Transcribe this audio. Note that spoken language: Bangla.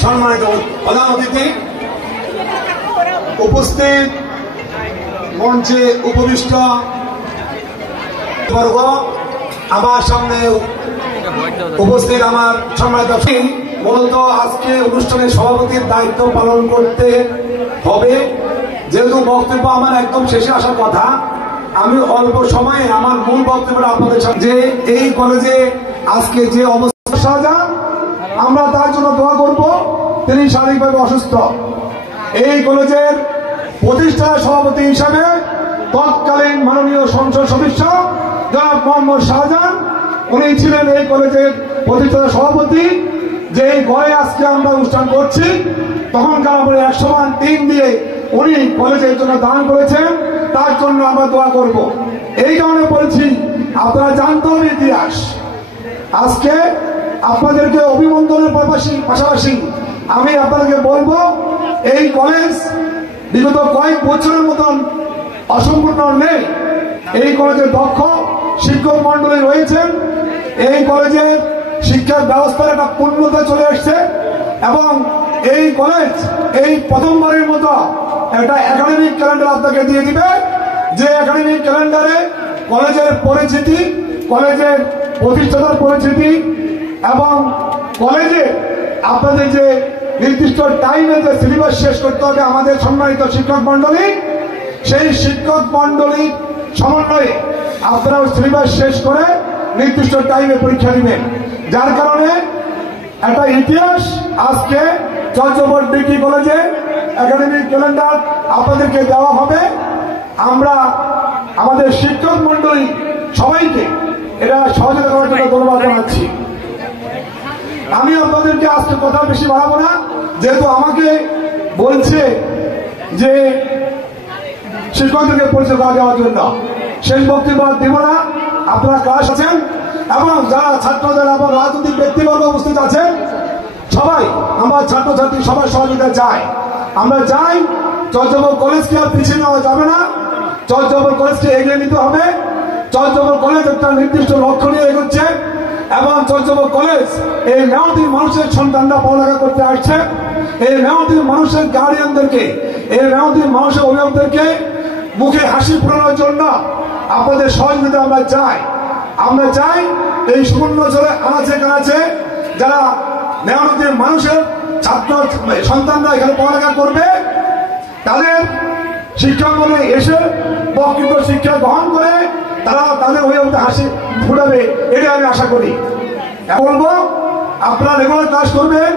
সম্মানিত প্রধান অতিথি, উপস্থিত মঞ্চে উপবিষ্ট বর্গ, আমার সামনে উপস্থিত আমার সম্মানিত, মূলত আজকে অনুষ্ঠানের সভাপতির দায়িত্ব পালন করতে হবে। যেহেতু বক্তব্য আমার একদম শেষে আসার কথা, আমি অল্প সময়ে আমার মূল বক্তব্যটা আপনাদের সাথে, যে এই কলেজে আজকে যে অবস্থা শাহজাহান, আমরা তার জন্য দোয়া করব। তিনি শারীরিকভাবে অসুস্থ। এই কলেজের প্রতিষ্ঠাতা সভাপতি হিসাবে তৎকালীন মাননীয় সংসদ সদস্য জনাব মোহাম্মদ শাহজাহান, উনি ছিলেন এই কলেজের প্রতিষ্ঠাতা সভাপতি। যে ঘরে আজকে আমরা অনুষ্ঠান করছি, তখনকার আমরা 100-3 দিয়ে উনি কলেজের জন্য দান করেছেন, তার জন্য আমরা দোয়া করব। এই কারণে বলছি, আপনারা জানতে হবে ইতিহাস। আজকে আপনাদেরকে অভিনন্দনের পাশাপাশি আমি আপনাদেরকে বলবো, এই কলেজ বিগত কয়েক বছরের মতন অসম্পূর্ণ নেই। এই কলেজের দক্ষ শিক্ষক মন্ডলী রয়েছেন। এই কলেজের শিক্ষার ব্যবস্থার একটা পূর্ণতা চলে এসছে এবং এই কলেজ এই প্রথমবারের মতো একটা একাডেমিক ক্যালেন্ডার আপনাকে দিয়ে দিবে, যে একাডেমিক ক্যালেন্ডারে কলেজের পরিচিতি, কলেজের প্রতিষ্ঠাতার পরিচিতি এবং কলেজে আপনাদের যে নির্দিষ্ট টাইমে যে সিলেবাস শেষ করতে হবে আমাদের সম্মানিত শিক্ষক মন্ডলী, সেই শিক্ষক মন্ডলী সমন্বয়ে আপনারা সিলেবাস শেষ করে নির্দিষ্ট টাইমে পরীক্ষা দিবেন। যার কারণে একটা ইতিহাস আজকে চর্যাপদ ডিগ্রি কলেজে একাডেমিক ক্যালেন্ডার আপনাদেরকে দেওয়া হবে। আমরা আমাদের শিক্ষক মন্ডলী সবাইকে এটা সহযোগিতা করার জন্য ধন্যবাদ জানাচ্ছি। আমি আপনাদেরকে আজকে কথা বেশি বাড়াবো না, যেহেতু আমাকে বলছে যে শিক্ষকদেরকে পরিচয় করা দেওয়ার জন্য। শেষ বক্তব্য দেব না। আপনারা ক্লাস আছেন এবং যারা ছাত্রদের এবং রাজনৈতিক ব্যক্তিবর্গ উপস্থিত আছেন, সবাই আমার ছাত্রছাত্রী সবার সহযোগিতা চাই। আমরা চাই চর্যাপদ কলেজকে আর পিছিয়ে নেওয়া যাবে না, চর্যাপদ কলেজকে এগিয়ে নিতে হবে। চর্যাপদ কলেজ একটা নির্দিষ্ট লক্ষ্য নিয়ে এগোচ্ছে এবং চর্যাপদ কলেজ এই মেহনতি মানুষের সন্তানরা পড়ালেখা করতে আসছে। এই মেহনতি মানুষের গার্ডিয়ানদেরকে, এই মেহনতি মানুষের অভিভাবকদেরকে মুখে হাসি ফোটানোর জন্য আপনাদের সহযোগিতা আমরা চাই। আমরা চাই এই শূন্য চলে আনাচে কানাচে যারা মেহনতি মানুষের ছাত্র সন্তানরা এখানে পড়ালেখা করবে, তাদের শিক্ষাঙ্গনে এসে প্রকৃত শিক্ষা গ্রহণ করে তারা তাদের অভিভাবকদের হাসি ফুটাবে, এটা আমি আশা করি। বলবো আপনারা রেগুলার ক্লাস করবেন।